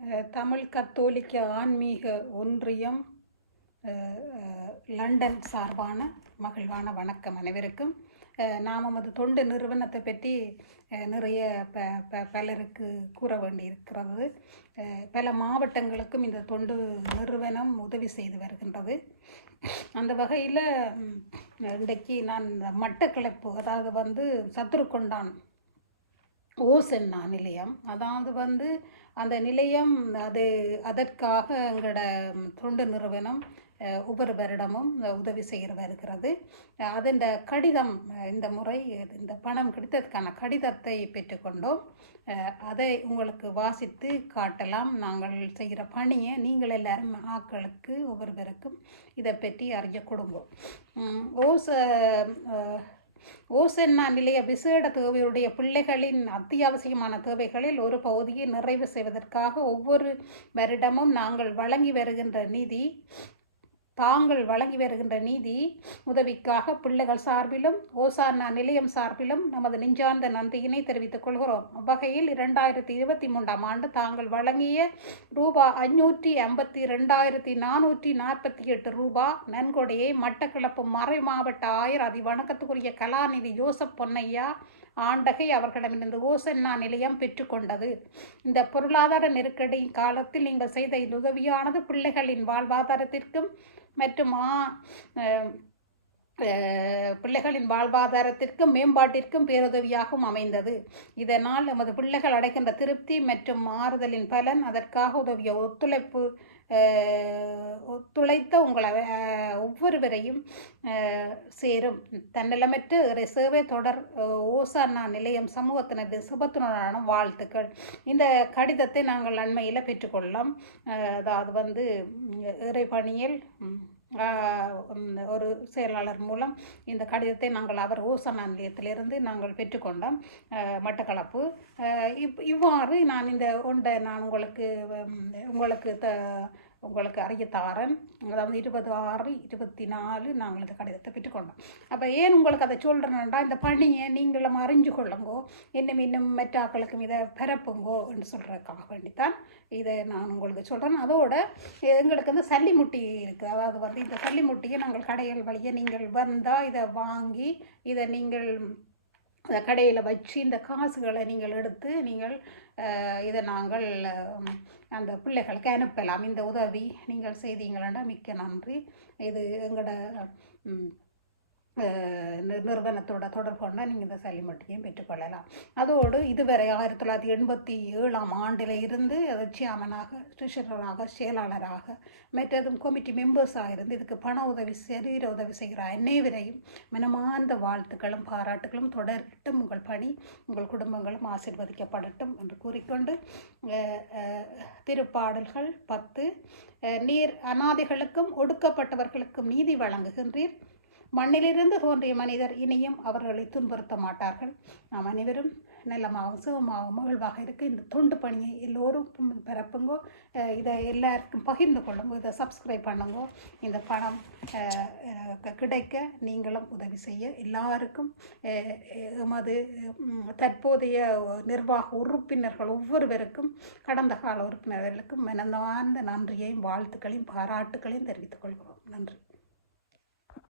தமிழ் கத்தோலிக்க ஆன்மீக ஒன்றியம் லண்டன் சார்பான மகிழ்வான வணக்கம் அனைவருக்கும். நாம் நமது தொண்டு நிறுவனத்தை பற்றி நிறைய பலருக்கு கூற வேண்டியிருக்கிறது. பல மாவட்டங்களுக்கும் இந்த தொண்டு நிறுவனம் உதவி செய்து வருகின்றது. அந்த வகையில் இன்றைக்கு நான் மட்டக்களப்பு, அதாவது சத்துருக்கொண்டான் ஓசென்னா நிலையம், அதாவது அந்த நிலையம் அதற்காக எங்களோட தொண்டு நிறுவனம் ஒவ்வொரு வருடமும் உதவி செய்கிற வருகிறது. அதன் கடிதம் இந்த முறை இந்த பணம் கிடைத்ததுக்கான கடிதத்தை பெற்றுக்கொண்டோம். அதை உங்களுக்கு வாசித்து காட்டலாம். நாங்கள் செய்கிற பணியை நீங்கள் எல்லாரும் ஆக்களுக்கு ஒவ்வொருவருக்கும் இதை பற்றி அறிய கொடுங்கோம். ஓசென்னா நிலைய விசேட தேவையுடைய பிள்ளைகளின் அத்தியாவசியமான தேவைகளில் ஒரு பகுதியை நிறைவு செய்வதற்காக ஒவ்வொரு வருடமும் தாங்கள் வழங்கி வருகின்ற நிதி உதவிக்காக பிள்ளைகள் சார்பிலும் ஓசானா நிலையம் சார்பிலும் நமது நெஞ்சார்ந்த நன்றியினை தெரிவித்துக் கொள்கிறோம். அவ்வகையில் 2023ஆம் ஆண்டு தாங்கள் வழங்கிய ரூபாய் 552,448 ரூபாய் நன்கொடையை மட்டக்களப்பு மறை மாவட்ட ஆயர் வணக்கத்துக்குரிய கலாநிதி யோசப் பொன்னையா ஆண்டகை அவர்களிடமிருந்து ஓசென்னா நிலையம் பெற்றுக்கொண்டது. இந்த பொருளாதார நெருக்கடி காலத்தில் நீங்கள் செய்த உதவியானது பிள்ளைகளின் வாழ்வாதாரத்திற்கும் மற்றும் மேம்பாட்டிற்கும் பேருதவியாகவும் அமைந்தது. இதனால் நமது பிள்ளைகள் அடைகின்ற திருப்தி மற்றும் மாறுதலின் பலன் அதற்காக உதவிய ஒத்துழைத்த உங்களை ஒவ்வொருவரையும் சேரும். தன்னலமற்ற சேவை தொடர் ஓசானா நிலையம் சமூகத்தினது சுபத்துடனான வாழ்த்துக்கள். இந்த கடிதத்தை நாங்கள் அண்மையில் பெற்றுக்கொள்ளலாம். அதாவது இறைபணியில் ஒரு செயலாளர் மூலம் இந்த கடிதத்தை நாங்கள் ஓசனா நிலையத்திலிருந்து நாங்கள் பெற்றுக்கொண்டோம். மட்டக்களப்பு. இவ்வாறு நான் இந்த ஒன்றை நான் உங்களுக்கு அறியத்தாரன். அதாவது 26/24 நாங்கள் இந்த கடிதத்தை பெற்றுக்கொண்டோம். அப்போ ஏன் உங்களுக்கு அதை சொல்கிறேன்னா, இந்த பணியை நீங்களும் அறிஞ்சு கொள்ளுங்கோ, இன்னும் மெட்டாக்களுக்கும் இதை பரப்புங்கோ என்று சொல்கிறதுக்காக வேண்டித்தான் இதை நான் உங்களுக்கு சொல்கிறேன். அதோட எங்களுக்கு சல்லிமுட்டி இருக்குது. அதாவது இந்த சல்லிமுட்டியை நாங்கள் கடைகள் வழியே நீங்கள் வந்தால் இதை வாங்கி இதை நீங்கள் கடையில் வச்சு இந்த காசுகளை நீங்கள் எடுத்து நீங்கள் இதை நாங்கள் அந்த பிள்ளைகளுக்கு அனுப்பலாம். இந்த உதவி நீங்கள் செய்தீங்களா மிக்க நன்றி. இது எங்களோட நிறுவனத்தோட தொடர்பு கொண்டால் நீங்கள் இந்த சல்லிமட்டியும் பெற்றுக்கொள்ளலாம். அதோடு இதுவரை 1987ஆம் ஆண்டில் இருந்து சேர்மனாக, ட்ரெஷரராக, செயலாளராக மற்றதும் கமிட்டி மெம்பர்ஸாக இருந்து இதுக்கு பண உதவி, சரீர உதவி செய்கிற அனைவரையும் மனமார்ந்த வாழ்த்துக்களும் பாராட்டுகளும் தொடரட்டும். உங்கள் பணி, உங்கள் குடும்பங்களும் ஆசீர்வதிக்கப்படட்டும் என்று கூறிக்கொண்டு திருப்பாடல்கள் 10 நீர் அநாதைகளுக்கும் ஒடுக்கப்பட்டவர்களுக்கும் நீதி வழங்குகின்றீர். மண்ணிலிருந்து தோன்றிய மனிதர் இனியும் அவர்களை துன்புறுத்த மாட்டார்கள். நாம் அனைவரும் நல்லமாகவும் சுகமாகவும் மகிழ்வாக இருக்க இந்த தொண்டு பணியை எல்லோரும் பரப்புங்கோ. இதை எல்லாருக்கும் பகிர்ந்து கொள்ளுங்கோ. இதை சப்ஸ்கிரைப் பண்ணுங்கோ. இந்த பணம் கிடைக்க நீங்களும் உதவி செய்ய எல்லாருக்கும் எமது தற்போதைய நிர்வாக உறுப்பினர்கள் ஒவ்வொருவருக்கும், கடந்த கால உறுப்பினர்களுக்கும் மனமார்ந்த நன்றியையும் வாழ்த்துக்களையும் பாராட்டுக்களையும் தெரிவித்துக் கொள்கிறோம். நன்றி.